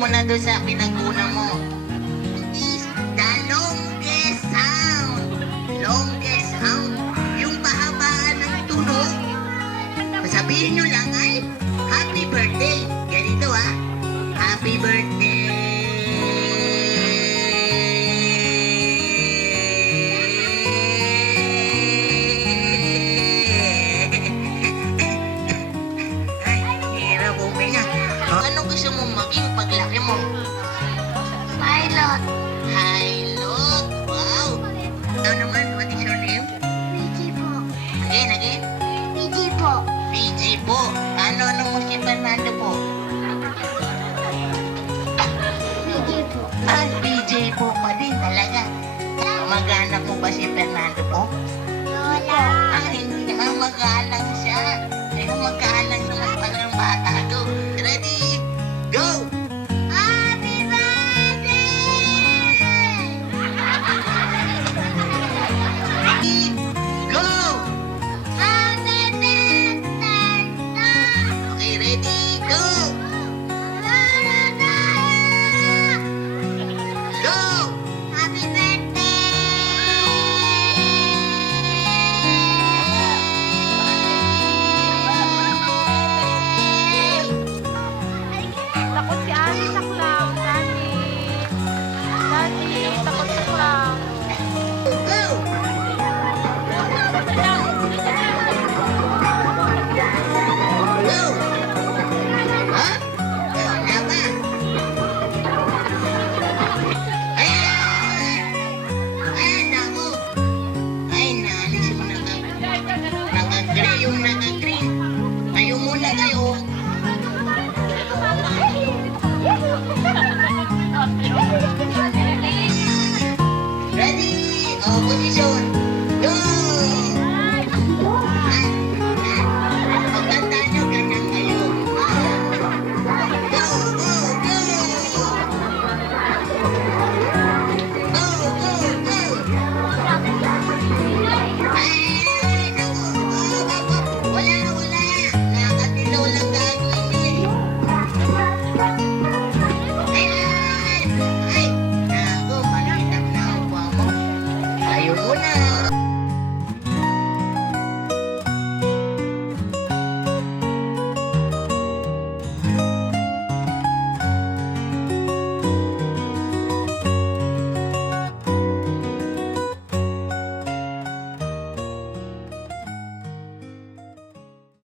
mo na doon sa pinaguna mo. Is the longest sound. Longest sound. Yung pahabaan ng tunog. Sabihin nyo lang ay, happy birthday. Ganito ah. Happy birthday. Anong gusto mong maging paglaki mo? Pilot. Pilot? Wow! Ikaw naman, what is your name? PG po. Again? PG po. PG po. Ano mo si Fernando po? PG po. Ah, PJ po pa din talaga. Magana po ba si Fernando po? Lola. Ah, hindi naman magalang siya. Pero magalang naman pala ng bata to. Ready? Go! Happy birthday! Ready? Go! Happy birthday! Okay, ready? Go! Lola tayo! Go! Happy birthday! Takot si Ani sa clown, Daddy. Daddy, takot sa clown. Go! Go! Ha? Wala ba? Ay, naku. Ay, naalis yung nag-agree yung nag-agree. Kayo muna kayo. Ready? Oh, position. Go! Pagtandaan nyo, ganyan kayo. Go, go, go! Go, go, go! Ay, naku. Wala. Nakakatilaw lang gagawin nyo eh. Ay, naku, maliit ang nakuha mo. Ayaw mo na.